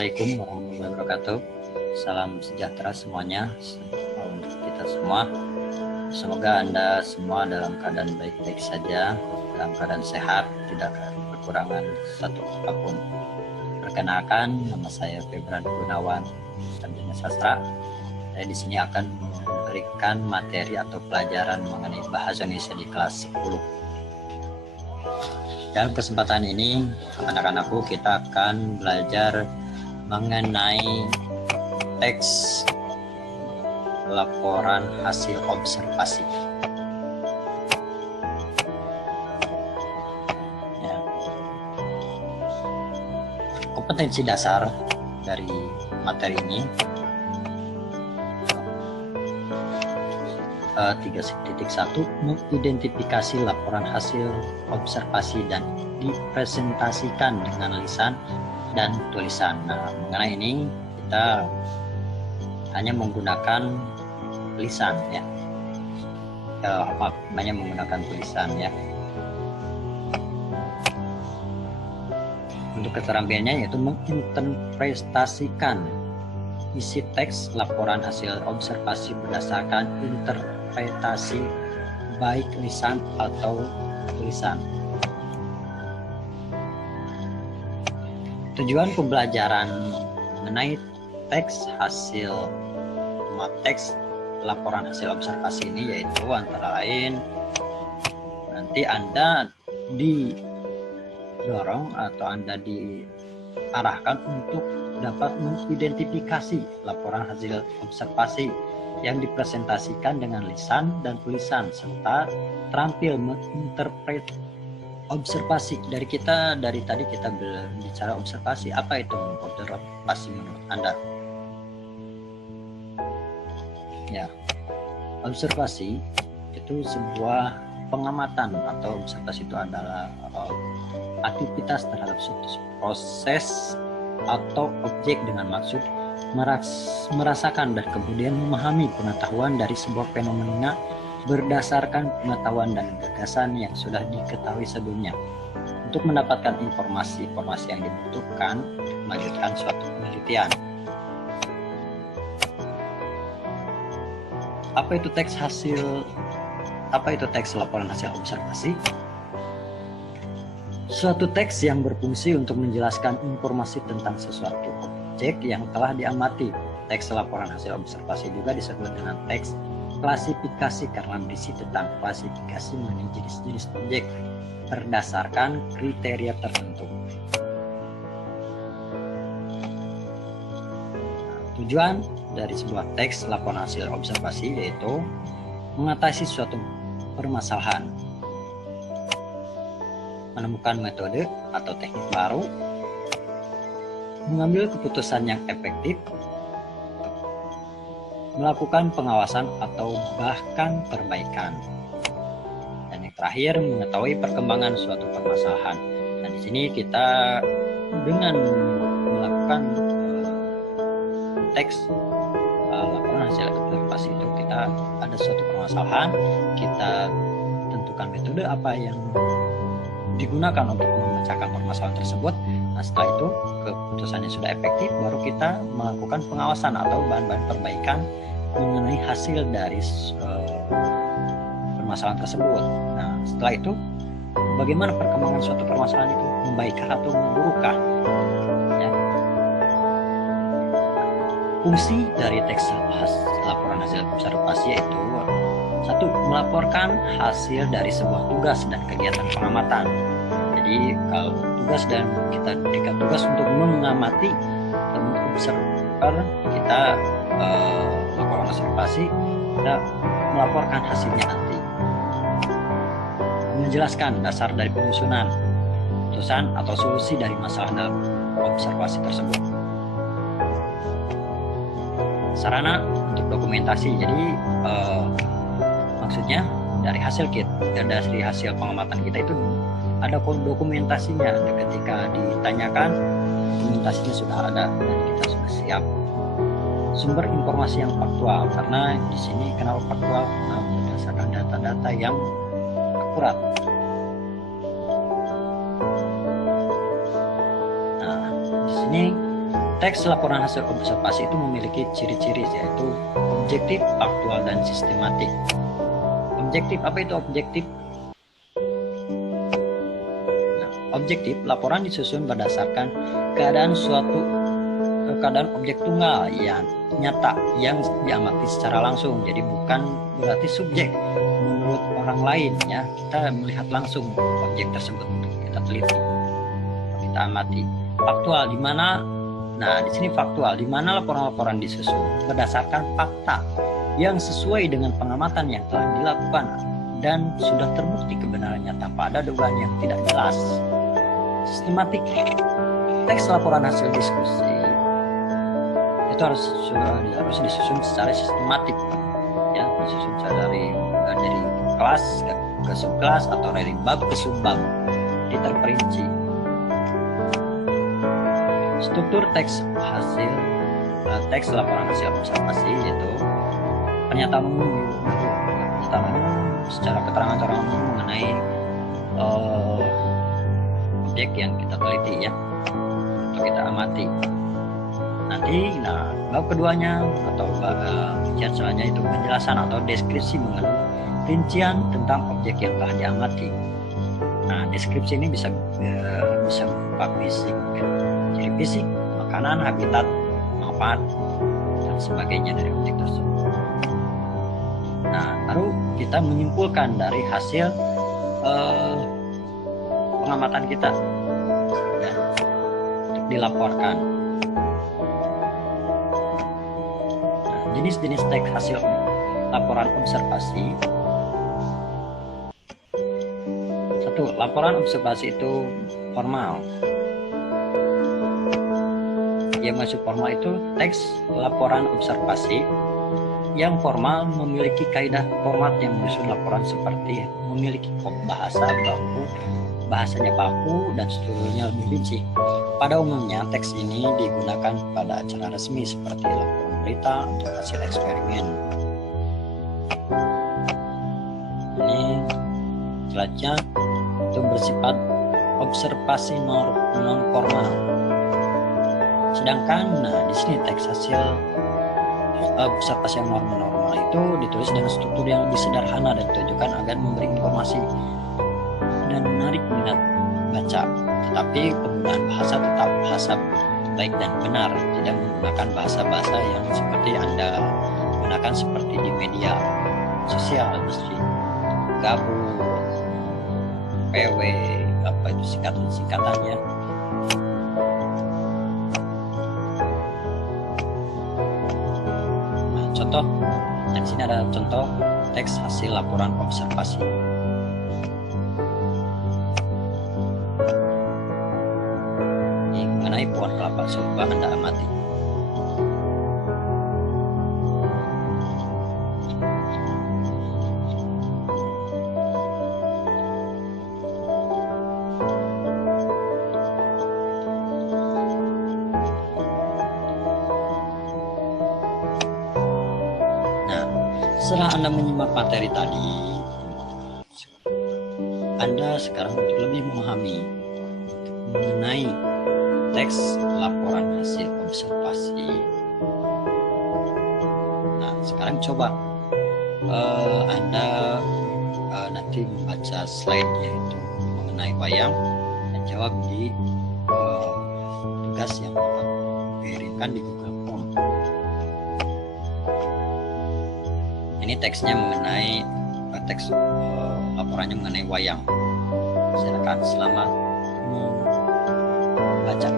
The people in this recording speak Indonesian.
Assalamualaikum warahmatullahi wabarakatuh. Salam sejahtera semuanya untuk kita semua. Semoga Anda semua dalam keadaan baik-baik saja, dalam keadaan sehat, tidak kekurangan satu apapun. Perkenalkan, nama saya Febran Gunawan, sarjana sastra. Saya di sini akan memberikan materi atau pelajaran mengenai bahasa Indonesia di kelas 10. Dalam kesempatan ini, anak-anakku, kita akan belajar mengenai teks laporan hasil observasi. Ya. Kompetensi dasar dari materi ini 3.1 mengidentifikasi laporan hasil observasi dan dipresentasikan dengan lisan dan tulisan. Nah, mengenai ini kita hanya menggunakan lisan ya. Hanya menggunakan tulisan ya. Untuk keterampilannya yaitu menginterpretasikan isi teks laporan hasil observasi berdasarkan interpretasi baik lisan atau tulisan. Tujuan pembelajaran mengenai teks laporan hasil observasi ini yaitu antara lain nanti Anda didorong atau Anda diarahkan untuk dapat mengidentifikasi laporan hasil observasi yang dipresentasikan dengan lisan dan tulisan serta terampil menginterpret observasi. Dari tadi kita bicara observasi. Apa itu observasi menurut Anda? Ya, observasi itu sebuah pengamatan atau observasi itu adalah aktivitas terhadap suatu proses atau objek dengan maksud merasakan dan kemudian memahami pengetahuan dari sebuah fenomena berdasarkan pengetahuan dan gagasan yang sudah diketahui sebelumnya untuk mendapatkan informasi-informasi yang dibutuhkan untuk melanjutkan suatu penelitian. Apa itu teks laporan hasil observasi? Suatu teks yang berfungsi untuk menjelaskan informasi tentang sesuatu objek yang telah diamati. Teks laporan hasil observasi juga disebut dengan teks klasifikasi karena berisi tentang klasifikasi mengenai jenis-jenis objek berdasarkan kriteria tertentu. Tujuan dari sebuah teks laporan hasil observasi yaitu mengatasi suatu permasalahan, menemukan metode atau teknik baru, mengambil keputusan yang efektif, melakukan pengawasan atau bahkan perbaikan, dan yang terakhir mengetahui perkembangan suatu permasalahan. Dan di sini kita dengan melakukan teks laporan hasil observasi itu kita ada suatu permasalahan, kita tentukan metode apa yang digunakan untuk memecahkan permasalahan tersebut. Nah, setelah itu keputusannya sudah efektif, baru kita melakukan pengawasan atau bahan-bahan perbaikan mengenai hasil dari permasalahan tersebut. Nah, setelah itu bagaimana perkembangan suatu permasalahan itu, membaikkah atau memburukkah? Ya. Fungsi dari teks laporan hasil observasi yaitu 1. Melaporkan hasil dari sebuah tugas dan kegiatan pengamatan. Jadi kalau tugas dan kita diberikan tugas untuk mengamati atau mengobserver, kita laporan observasi, kita melaporkan hasilnya nanti. Menjelaskan dasar dari penyusunan keputusan atau solusi dari masalah dalam observasi tersebut. Sarana untuk dokumentasi. Jadi maksudnya dari hasil pengamatan kita itu ada dokumentasinya. Ketika ditanyakan, dokumentasinya sudah ada dan kita sudah siap. Sumber informasi yang faktual, karena di sini kenapa faktual? Karena berdasarkan data-data yang akurat. Nah, di sini teks laporan hasil observasi itu memiliki ciri-ciri, yaitu objektif, faktual, dan sistematik. Objektif, apa itu objektif? Nah, objektif, laporan disusun berdasarkan keadaan objek tunggal yang nyata yang diamati secara langsung. Jadi bukan berarti subjek menurut orang lain, ya. Kita melihat langsung objek tersebut, kita teliti, kita amati. Faktual, di mana? Nah, di sini faktual, di mana laporan-laporan disusun berdasarkan fakta yang sesuai dengan pengamatan yang telah dilakukan dan sudah terbukti kebenarannya tanpa ada dugaan yang tidak jelas. Sistematik, teks laporan hasil diskusi itu harus disusun secara sistematik, ya, disusun dari kelas ke subkelas atau dari bab ke subbab, terperinci. Struktur teks laporan hasil observasi yaitu pernyataan umum secara keterangan umum mengenai objek yang kita teliti, ya, atau kita amati. Nanti, bab keduanya atau bagian selanjutnya itu penjelasan atau deskripsi mengenai rincian tentang objek yang telah diamati. Nah, deskripsi ini bisa berupa fisik, ciri fisik, makanan, habitat, manfaat, dan sebagainya dari objek tersebut. Nah, baru kita menyimpulkan dari hasil pengamatan kita, ya, untuk dilaporkan. Nah, jenis-jenis teks hasil laporan observasi. 1. Laporan observasi itu formal. Yang masuk formal itu teks laporan observasi yang formal memiliki kaidah format yang menyusun laporan seperti memiliki bahasanya baku dan strukturnya lebih rinci. Pada umumnya teks ini digunakan pada acara resmi seperti laporan berita untuk hasil eksperimen. Ini jelasnya itu bersifat observasi non formal. Sedangkan di sini teks hasil observasi yang normal itu ditulis dengan struktur yang lebih sederhana dan ditujukan agar memberi informasi dan menarik minat baca. Tetapi penggunaan bahasa tetap bahasa baik dan benar, tidak menggunakan bahasa-bahasa yang seperti Anda gunakan seperti di media sosial, mesti gabung, PW, apa itu singkatannya. Contoh, di sini ada contoh teks hasil laporan observasi. Ini mengenai pohon kelapa, coba Anda amati. Setelah Anda menyimak materi tadi, Anda sekarang untuk lebih memahami mengenai teks laporan hasil observasi. Nah, sekarang coba Anda nanti membaca slide yaitu mengenai wayang dan jawab di tugas yang Bapak kirimkan di Google Form. Ini teksnya mengenai teks laporannya mengenai wayang. Silakan selamat membaca.